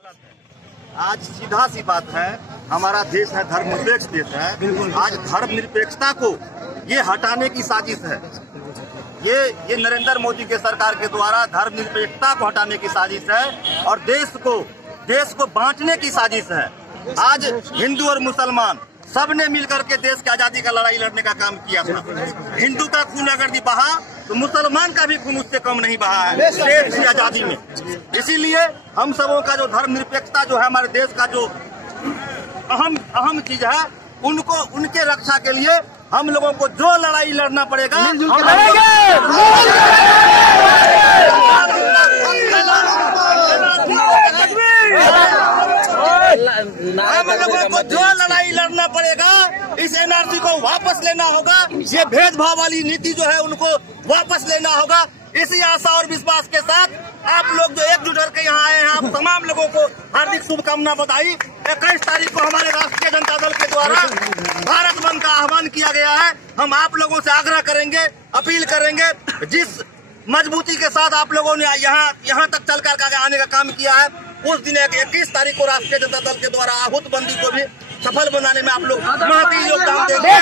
आज सीधा सी बात है, हमारा देश है धर्मनिरपेक्ष देश है। आज धर्मनिरपेक्षता को ये हटाने की साजिश है। ये नरेंद्र मोदी के सरकार के द्वारा धर्मनिरपेक्षता को हटाने की साजिश है और देश को बांटने की साजिश है। आज हिंदू और मुसलमान सबने मिलकर के देश की आजादी का लड़ाई लड़ने का काम किया था। हिंदू का खून अगर बहा तो मुसलमान का भी खून उससे कम नहीं बहा है देश की आजादी में। इसीलिए हम सबों का जो धर्मनिरपेक्षता जो है हमारे देश का जो अहम चीज है, उनके रक्षा के लिए हम लोगों को जो लड़ाई लड़ना पड़ेगा हम लोगों को जो लड़ाई लड़ना पड़ेगा। इस एनआरसी को वापस लेना होगा। ये भेदभाव वाली नीति जो है उनको वापस लेना होगा। इसी आशा और विश्वास के साथ आप लोग जो एकजुट होकर यहाँ आए हैं, आप तमाम लोगों को हार्दिक शुभकामना बधाई। 21 तारीख को हमारे राष्ट्रीय जनता दल के द्वारा भारत बंद का आह्वान किया गया है। हम आप लोगों से आग्रह करेंगे, अपील करेंगे, जिस मजबूती के साथ आप लोगों ने यहाँ तक चलकर आने का काम किया है, उस दिन 21 तारीख को राष्ट्रीय जनता दल के द्वारा आहूत बंदी को भी सफल बनाने में आप लोग महती योगदान देंगे।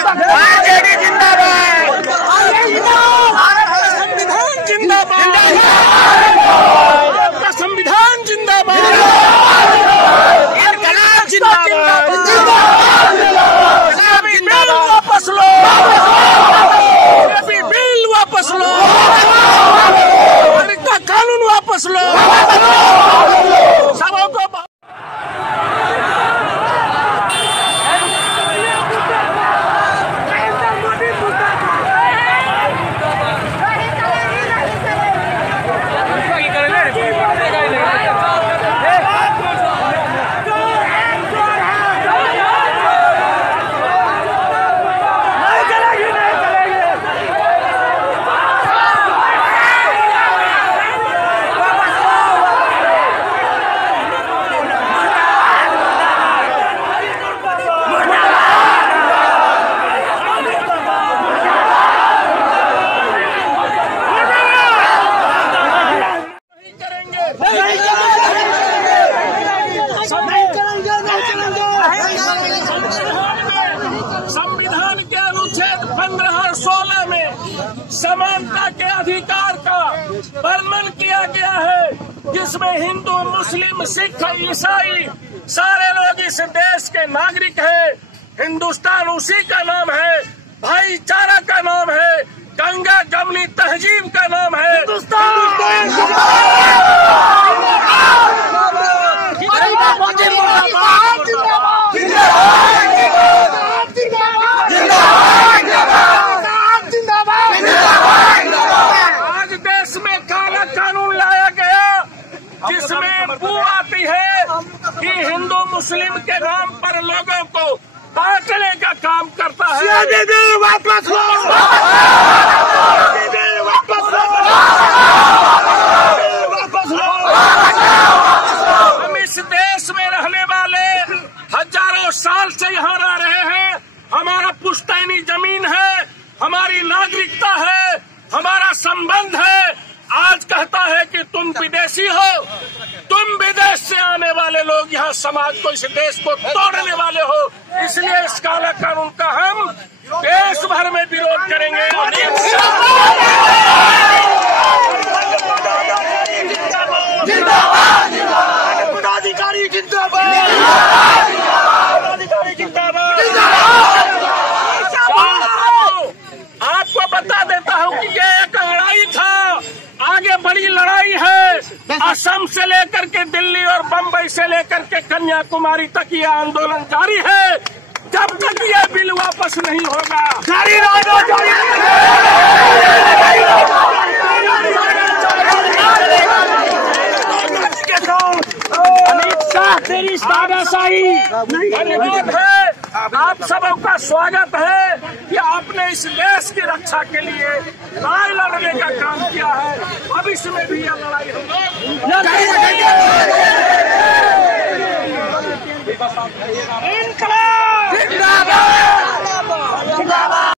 संविधान जिंदाबाद, वापस लो, बिल वापस लो, कानून वापस लो। सबों को संविधान के अनुच्छेद 15 और 16 में समानता के अधिकार का वर्णन किया गया है, जिसमें हिंदू, मुस्लिम, सिख, ईसाई सारे लोग इस देश के नागरिक हैं। हिंदुस्तान उसी का नाम है, भाईचारा का नाम है, गंगा जमुनी तहजीब का नाम है हिंदुस्तान। आज देश में काला कानून लाया गया, जिसमें बू आती है कि हिंदू मुस्लिम के नाम पर लोगों को बांटने का काम करता है। वापस लो, वापस लो, वापस लो। हम इस देश में रहने वाले हजारों साल से यहाँ रह रहे हैं। हमारा पुश्तैनी जमीन है, हमारी नागरिकता है, हमारा संबंध है। आज कहता है कि तुम विदेशी हो, तुम विदेश से आने वाले लोग यहाँ समाज को, इस देश को तोड़ने वाले हो। इसलिए इस काला कानून का हम देश भर में विरोध करेंगे। पदाधिकारी जिंदाबाद, पदाधिकारी जिंदाबाद। आपको बता देता हूँ कि ये एक लड़ाई था, आगे बड़ी लड़ाई है। असम से लेकर के दिल्ली और बम्बई से लेकर के कन्याकुमारी तक ये आंदोलन जारी है। जब तक ये बिल वापस नहीं होगा जारी अमित शाह तेरी तानाशाही धन्यवाद है। आप सबों का स्वागत है कि आपने इस देश की रक्षा के लिए लड़ाई लड़ने का काम किया है। भविष्य में भी यह लड़ाई होगी।